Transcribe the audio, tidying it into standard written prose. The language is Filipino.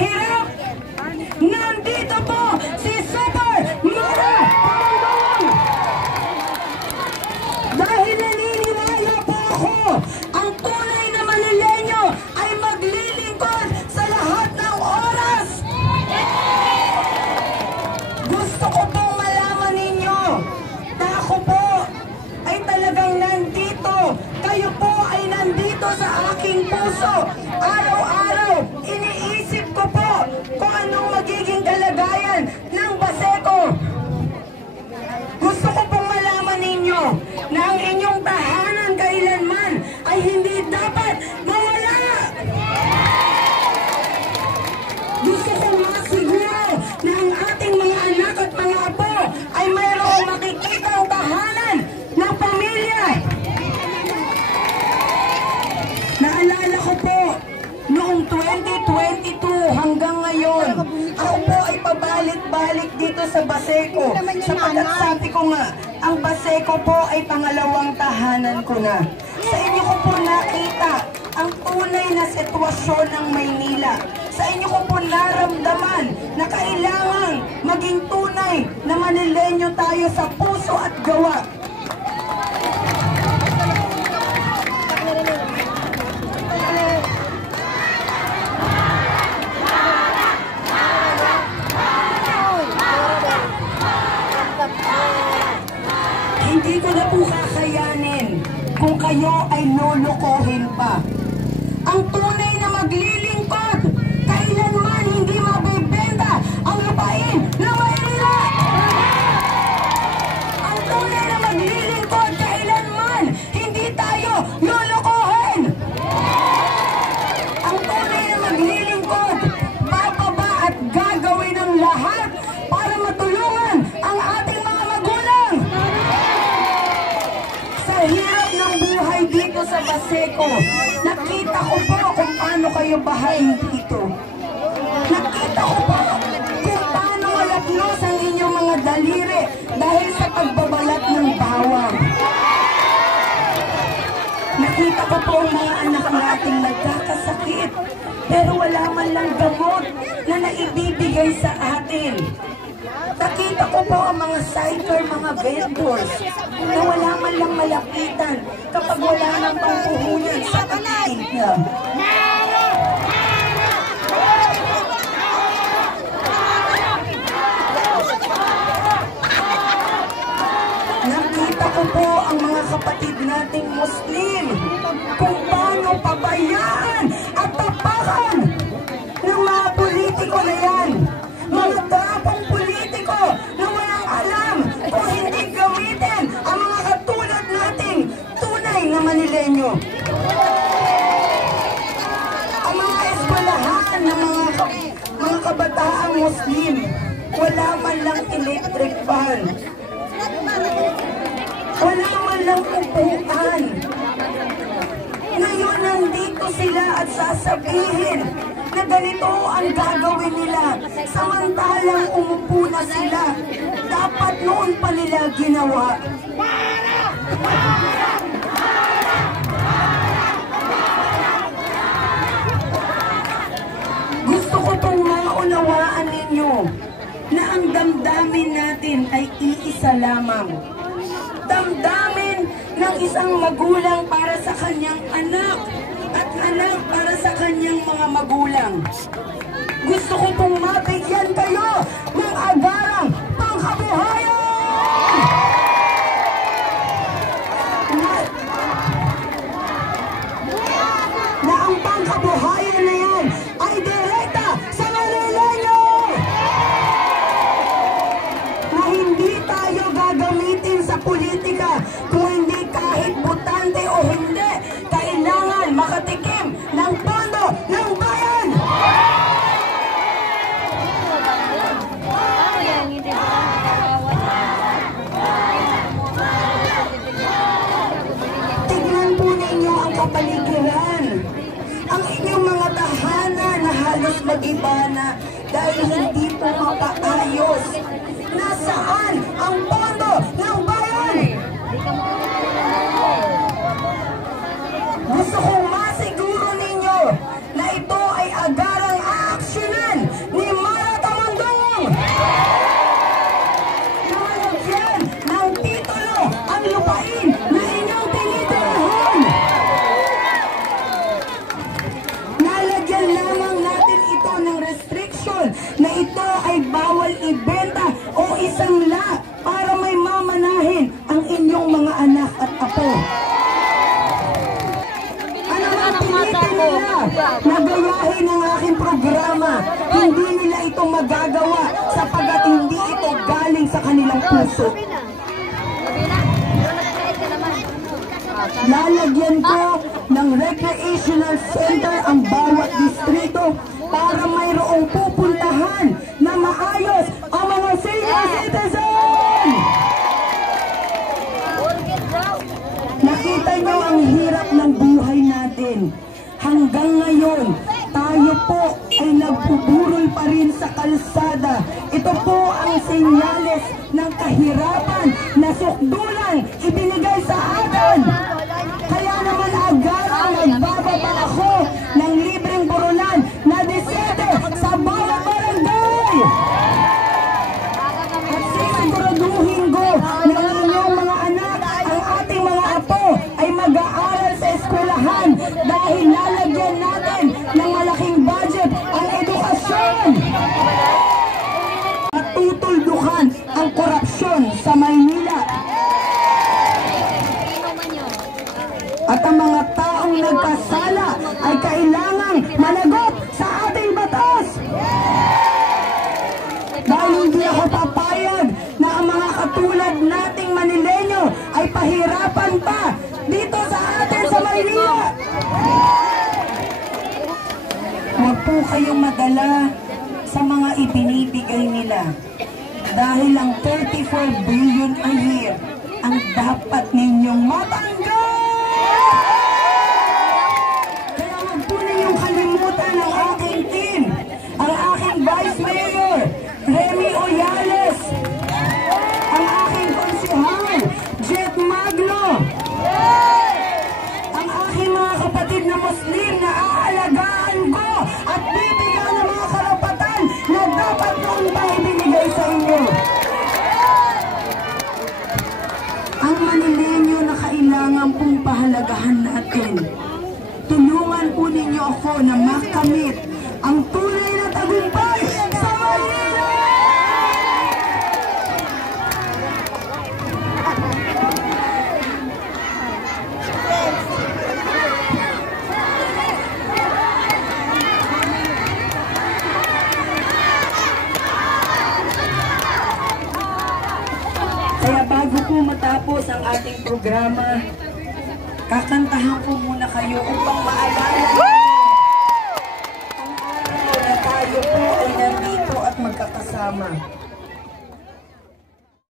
mahirap. Nandito po si Super Mara Pangdong. Dahil naniniwala po ako, ang tunay na Manileño ay maglilingkod sa lahat ng oras. Gusto ko pong malaman ninyo na ako po ay talagang nandito. Kayo po ay nandito sa aking puso. Araw-araw, iniisip ko po kung anong magiging kalagayan ng Baseco. Gusto ko pong malaman ninyo na ang inyong tahanan kailanman ay hindi dapat mawala. Gusto kong masiguro na ang ating mga anak at mga apo ay mayroong makikitang tahanan ng pamilya. Naalala ko po, noong 2022 hanggang ngayon, ako po ay pabalik-balik dito sa Baseco. Sapagkat sabi ko nga, ang Baseco po ay pangalawang tahanan ko na. Sa inyo ko po nakita ang tunay na sitwasyon ng Maynila. Sa inyo ko po naramdaman na kailangan maging tunay na Manileño tayo sa puso at gawa. Hindi ko na po kakayanin kung kayo ay lulukohin pa. Ang tunay na maglilingkod, kailanman hindi mabibenta ang lupain na Maynila. Ang tunay na maglilingkod, kailanman hindi tayo lulukohin. Ang tunay na maglilingkod, bababa at gagawin ang lahat para matulungan ang ating mga magulang. Sa hirap ng buhay dito sa Baseco, nakita ko po kung paano kayo bahayin dito. Nakita ko po kung paano malapnos ang inyong mga daliri dahil sa pagbabalat ng bawang. Nakita ko po ang mga anak nating nagkakasakit, pero wala man lang gamot na naibibigay sa atin. Nakita ko po ang mga cyber, mga vendors na wala man lang malapitan kapag wala nang pangpuhunan sa katitinda. Nakita ko po ang mga kapatid nating Muslim kung paano pabayaan at tapakan ng mga politiko na yan. Mga tapong politiko na walang alam kung hindi gamitin ang mga katulad nating tunay na Manileño. Ang mga eskwelahan ng mga kabataang Muslim, wala man lang electric fan. Wala man lang upuan. Ngayon nandito sila at sasabihin na ganito ang gagawin nila. Samantalang umupo na sila. Dapat noon pa nila ginawa. Gusto ko pong maunawaan ninyo na ang damdamin natin ay iisa lamang. Damdamin ng isang magulang para sa kanyang anak at anak para sa kanyang mga magulang. Gusto ko pong mabigyan kayo ng agarang pangkabuhayan! Na ang pangkabuhayan na yan ay direkta sa Manileño! Na hindi tayo gagamitin sa politika kung hindi kahit butante o hindi, kailangan makatikim ng pondo ng bayan! Tignan po ninyo ang kapaligiran. Ang inyong mga tahanan na halos mag-iba na dahil hindi po mapaayos. Nasaan ang pondo ng bayan? Gusto kong masiguro ninyo na ito ay agarang aaksyonan ito magagawa sapagat hindi ito galing sa kanilang puso. Lalagyan ko ng recreational center ang bawat distrito para mayroong pupuntahan na maayos ang mga senior citizen. Nakita nyo ang hirap ng buhay natin. Hanggang ngayon, tayo po ay nagpuburol pa rin sa kalsada. Ito po ang senyales ng kahirapan na sukdulan ibinigay sa atin. Kaya naman agad nagbababa ako ng libreng burunan na 17 sa bawat barangay. At sisiguraduhin ko na ang inyong mga anak, ang ating mga apo ay mag-aaral sa eskwelahan dahil lalagyan natin ng malaking budget ang edukasyon. At tutuldukan ang korupsyon sa Maynila. At ang mga taong nagkasala ay kailangang managot sa ating batas. Dahil hindi ako papayag na ang mga katulad nating Manileño ay pahirapan pa dito sa atin sa Maynila. Huwag po kayong madala sa mga ibinibigay nila. Dahil ang 34 billion a year ang dapat ninyong matanggap. Kaya huwag po ninyong kalimutan ang aking team, ang aking Vice Mayor, Remy Oyales, ang aking konsehal, Jet Magno, ang aking mga kapatid na Muslim na aalagaan ko at bibigyan ng mga karapatan na dapat noon pa ibinigay sa inyo. Ang Manileño na kailangan pong pahalagahan natin. Tulungan po ninyo ako na makamit ang tunay na tagumpay sa Maynila! Kaya bago po matapos ang ating programa, kakantahan po muna kayo upang maalala ang araw na tayo po ay nandito at magkakasama.